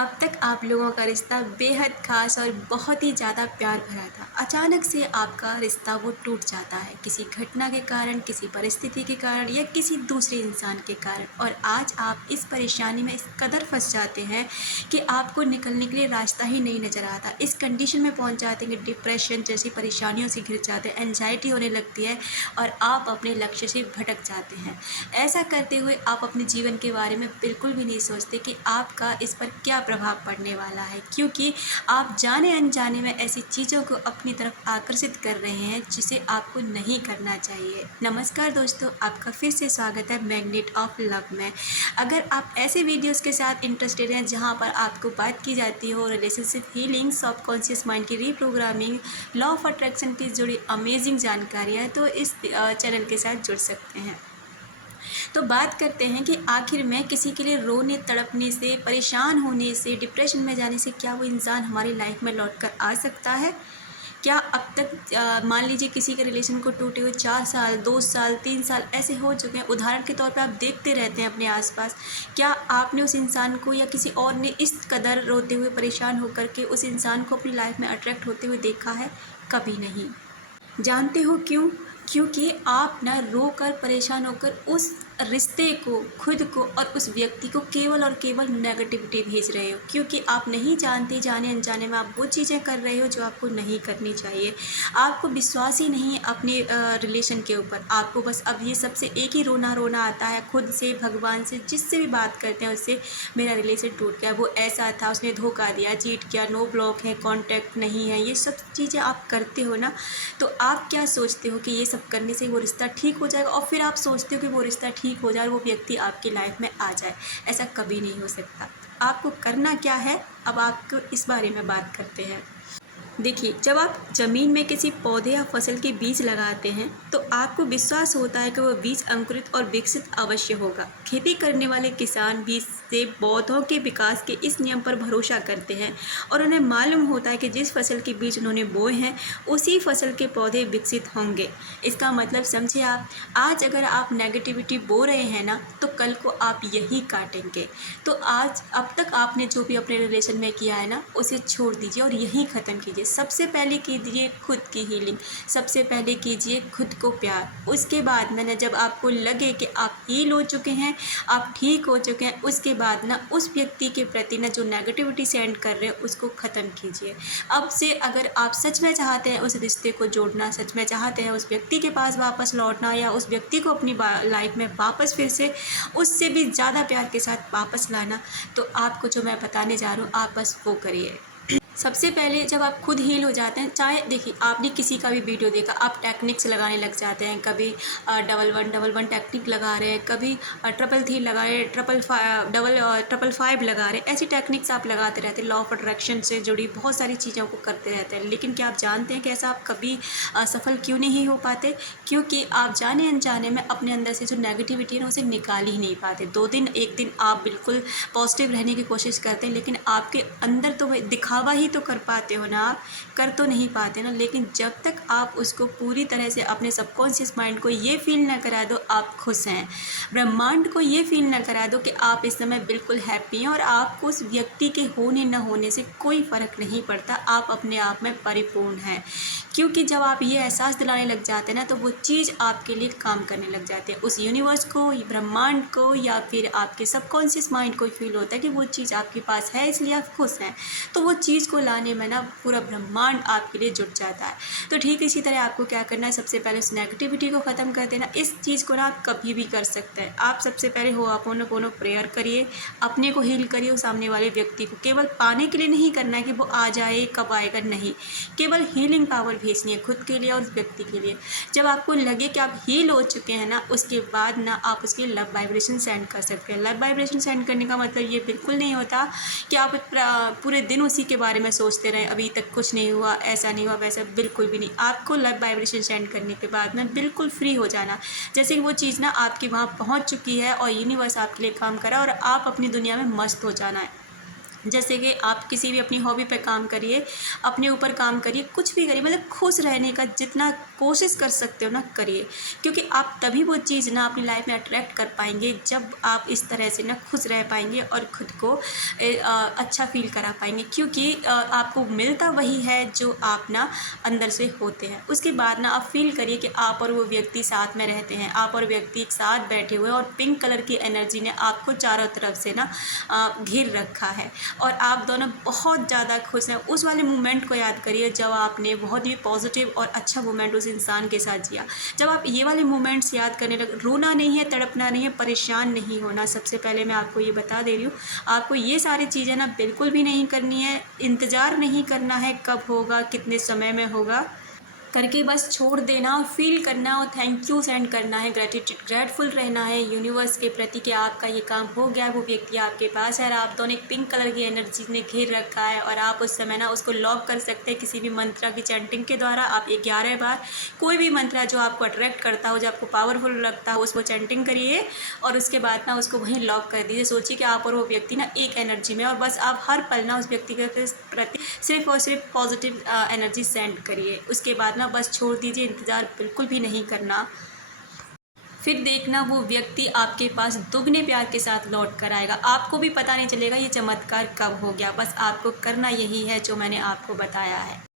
अब तक आप लोगों का रिश्ता बेहद ख़ास और बहुत ही ज़्यादा प्यार भरा था। अचानक से आपका रिश्ता वो टूट जाता है किसी घटना के कारण, किसी परिस्थिति के कारण या किसी दूसरे इंसान के कारण। और आज आप इस परेशानी में इस कदर फंस जाते हैं कि आपको निकलने के लिए रास्ता ही नहीं नज़र आता। इस कंडीशन में पहुंच जाते हैं कि डिप्रेशन जैसी परेशानियों से घिर जाते हैं, एंजाइटी होने लगती है और आप अपने लक्ष्य से भटक जाते हैं। ऐसा करते हुए आप अपने जीवन के बारे में बिल्कुल भी नहीं सोचते कि आपका इस पर क्या प्रभाव पड़ने वाला है, क्योंकि आप जाने अनजाने में ऐसी चीज़ों को अपनी तरफ आकर्षित कर रहे हैं जिसे आपको नहीं करना चाहिए। नमस्कार दोस्तों, आपका फिर से स्वागत है मैग्नेट ऑफ लव में। अगर आप ऐसे वीडियोस के साथ इंटरेस्टेड हैं जहां पर आपको बात की जाती हो रिलेशनशिप हीलिंग, सबकॉन्शियस माइंड की रीप्रोग्रामिंग, लॉ ऑफ अट्रैक्शन की जुड़ी अमेजिंग जानकारियाँ, तो इस चैनल के साथ जुड़ सकते हैं। तो बात करते हैं कि आखिर में किसी के लिए रोने, तड़पने से, परेशान होने से, डिप्रेशन में जाने से क्या वो इंसान हमारी लाइफ में लौट कर आ सकता है? क्या अब तक मान लीजिए किसी के रिलेशन को टूटे हुए 4 साल, 2 साल, 3 साल ऐसे हो चुके हैं, उदाहरण के तौर पे आप देखते रहते हैं अपने आसपास। क्या आपने उस इंसान को या किसी और ने इस कदर रोते हुए, परेशान होकर के उस इंसान को अपनी लाइफ में अट्रैक्ट होते हुए देखा है? कभी नहीं। जानते हो क्यों? क्योंकि आप ना रो कर, परेशान होकर उस रिश्ते को, खुद को और उस व्यक्ति को केवल और केवल नेगेटिविटी भेज रहे हो, क्योंकि आप नहीं जानते, जाने अनजाने में आप वो चीज़ें कर रहे हो जो आपको नहीं करनी चाहिए। आपको विश्वास ही नहीं है अपने रिलेशन के ऊपर। आपको बस अब ये सबसे एक ही रोना रोना आता है, खुद से, भगवान से, जिससे भी बात करते हैं उससे, मेरा रिलेशन टूट गया, वो ऐसा था, उसने धोखा दिया, चीट किया, नो ब्लॉक है, कांटेक्ट नहीं है, ये सब चीज़ें आप करते हो ना। तो आप क्या सोचते हो कि ये सब करने से वो रिश्ता ठीक हो जाएगा, और फिर आप सोचते हो कि वो रिश्ता ठीक हो जाए और वो व्यक्ति आपकी लाइफ में आ जाए। ऐसा कभी नहीं हो सकता। आपको करना क्या है, अब आपको इस बारे में बात करते हैं। देखिए, जब आप ज़मीन में किसी पौधे या फसल के बीज लगाते हैं तो आपको विश्वास होता है कि वह बीज अंकुरित और विकसित अवश्य होगा। खेती करने वाले किसान बीज से पौधों के विकास के इस नियम पर भरोसा करते हैं और उन्हें मालूम होता है कि जिस फसल के बीज उन्होंने बोए हैं उसी फसल के पौधे विकसित होंगे। इसका मतलब समझे आप, आज अगर आप नेगेटिविटी बो रहे हैं ना, तो कल को आप यही काटेंगे। तो आज अब तक आपने जो भी अपने रिलेशन में किया है ना, उसे छोड़ दीजिए और यही ख़त्म कीजिए। सबसे पहले कीजिए खुद की हीलिंग, सबसे पहले कीजिए खुद को प्यार। उसके बाद में ना, जब आपको लगे कि आप हील हो चुके हैं, आप ठीक हो चुके हैं, उसके बाद ना उस व्यक्ति के प्रति ना जो नेगेटिविटी सेंड कर रहे हैं उसको ख़त्म कीजिए। अब से अगर आप सच में चाहते हैं उस रिश्ते को जोड़ना, सच में चाहते हैं उस व्यक्ति के पास वापस लौटना, या उस व्यक्ति को अपनी लाइफ में वापस फिर से उससे भी ज़्यादा प्यार के साथ वापस लाना, तो आपको जो मैं बताने जा रहा हूँ आप बस वो करिए। सबसे पहले जब आप खुद हील हो जाते हैं, चाहे देखिए आपने किसी का भी वीडियो देखा, आप टेक्निक्स लगाने लग जाते हैं। कभी डबल वन टेक्निक लगा रहे हैं, कभी ट्रिपल थ्री लगा रहे हैं, ट्रिपल फाइव लगा रहे हैं। ऐसी टेक्निक्स आप लगाते रहते हैं, लॉ ऑफ अट्रैक्शन से जुड़ी बहुत सारी चीज़ों को करते रहते हैं। लेकिन क्या आप जानते हैं कि ऐसा आप कभी सफल क्यों नहीं हो पाते? क्योंकि आप जाने अनजाने में अपने अंदर से जो नेगेटिविटी है ना उसे निकाल ही नहीं पाते। 2 दिन 1 दिन आप बिल्कुल पॉजिटिव रहने की कोशिश करते हैं, लेकिन आपके अंदर तो वही दिखावा ही तो कर पाते हो ना, आप कर तो नहीं पाते ना। लेकिन जब तक आप उसको पूरी तरह से अपने सबकॉन्शियस माइंड को ये फील ना करा दो आप खुश हैं, ब्रह्मांड को ये फील ना करा दो कि आप इस समय बिल्कुल हैप्पी हैं और आपको उस व्यक्ति के होने न होने से कोई फ़र्क नहीं पड़ता, आप अपने आप में परिपूर्ण हैं। क्योंकि जब आप ये एहसास दिलाने लग जाते हैं ना, तो वो चीज़ आपके लिए काम करने लग जाती है। उस यूनिवर्स को, ब्रह्मांड को, या फिर आपके सबकॉन्शियस माइंड को फील होता है कि वो चीज़ आपके पास है, इसलिए आप खुश हैं। तो वो चीज़ को लाने में ना पूरा ब्रह्मांड आपके लिए जुट जाता है। तो ठीक इसी तरह आपको क्या करना है, सबसे पहले उस नेगेटिविटी को ख़त्म कर देना। इस चीज़ को ना आप कभी भी कर सकते हैं। आप सबसे पहले होआपोनोपोनो प्रेयर करिए, अपने को हील करिए। उस सामने वाले व्यक्ति को केवल पाने के लिए नहीं करना है कि वो आ जाए, कब आएगा, नहीं। केवल हीलिंग पावर भेजनी है खुद के लिए और उस व्यक्ति के लिए। जब आपको लगे कि आप हील हो चुके हैं ना, उसके बाद ना आप उसके लव वाइब्रेशन सेंड कर सकते हैं। लव वाइब्रेशन सेंड करने का मतलब ये बिल्कुल नहीं होता कि आप पूरे दिन उसी के बारे में सोचते रहें, अभी तक कुछ नहीं हुआ, ऐसा नहीं हुआ, वैसा बिल्कुल भी नहीं। आपको लव वाइब्रेशन सेंड करने के बाद ना बिल्कुल फ्री हो जाना, जैसे कि वो चीज़ ना आपके वहाँ पहुँच चुकी है और यूनिवर्स आपके लिए काम करा और आप अपनी दुनिया में मस्त हो जाना है। जैसे कि आप किसी भी अपनी हॉबी पे काम करिए, अपने ऊपर काम करिए, कुछ भी करिए, मतलब खुश रहने का जितना कोशिश कर सकते हो ना करिए, क्योंकि आप तभी वो चीज़ ना अपनी लाइफ में अट्रैक्ट कर पाएंगे जब आप इस तरह से ना खुश रह पाएंगे और खुद को अच्छा फील करा पाएंगे, क्योंकि आपको मिलता वही है जो आप ना अंदर से होते हैं। उसके बाद ना आप फील करिए कि आप और वो व्यक्ति साथ में रहते हैं, आप और व्यक्ति एक साथ बैठे हुए हैं और पिंक कलर की एनर्जी ने आपको चारों तरफ से ना घेर रखा है और आप दोनों बहुत ज़्यादा खुश हैं। उस वाले मोमेंट को याद करिए जब आपने बहुत ही पॉजिटिव और अच्छा मोमेंट उस इंसान के साथ जिया। जब आप ये वाले मोमेंट्स याद करने लगे, रोना नहीं है, तड़पना नहीं है, परेशान नहीं होना, सबसे पहले मैं आपको ये बता दे रही हूँ। आपको ये सारी चीज़ें ना बिल्कुल भी नहीं करनी है, इंतज़ार नहीं करना है कब होगा, कितने समय में होगा करके बस छोड़ देना और फील करना और थैंक यू सेंड करना है, ग्रेटफुल रहना है यूनिवर्स के प्रति कि आपका ये काम हो गया, वो व्यक्ति आपके पास है और आप दोनों एक पिंक कलर की एनर्जी ने घेर रखा है और आप उस समय ना उसको लॉक कर सकते हैं किसी भी मंत्रा की चैंटिंग के द्वारा। आप 11 बार कोई भी मंत्रा जो आपको अट्रैक्ट करता हो, जो आपको पावरफुल लगता हो, उसको चैंटिंग करिए और उसके बाद ना उसको वहीं लॉक कर दीजिए। सोचिए कि आप और वो व्यक्ति ना एक एनर्जी में, और बस आप हर पल ना उस व्यक्ति के प्रति सिर्फ और सिर्फ पॉजिटिव एनर्जी सेंड करिए। उसके बाद ना बस छोड़ दीजिए, इंतज़ार बिल्कुल भी नहीं करना। फिर देखना वो व्यक्ति आपके पास दुगने प्यार के साथ लौट कर आएगा, आपको भी पता नहीं चलेगा ये चमत्कार कब हो गया। बस आपको करना यही है जो मैंने आपको बताया है।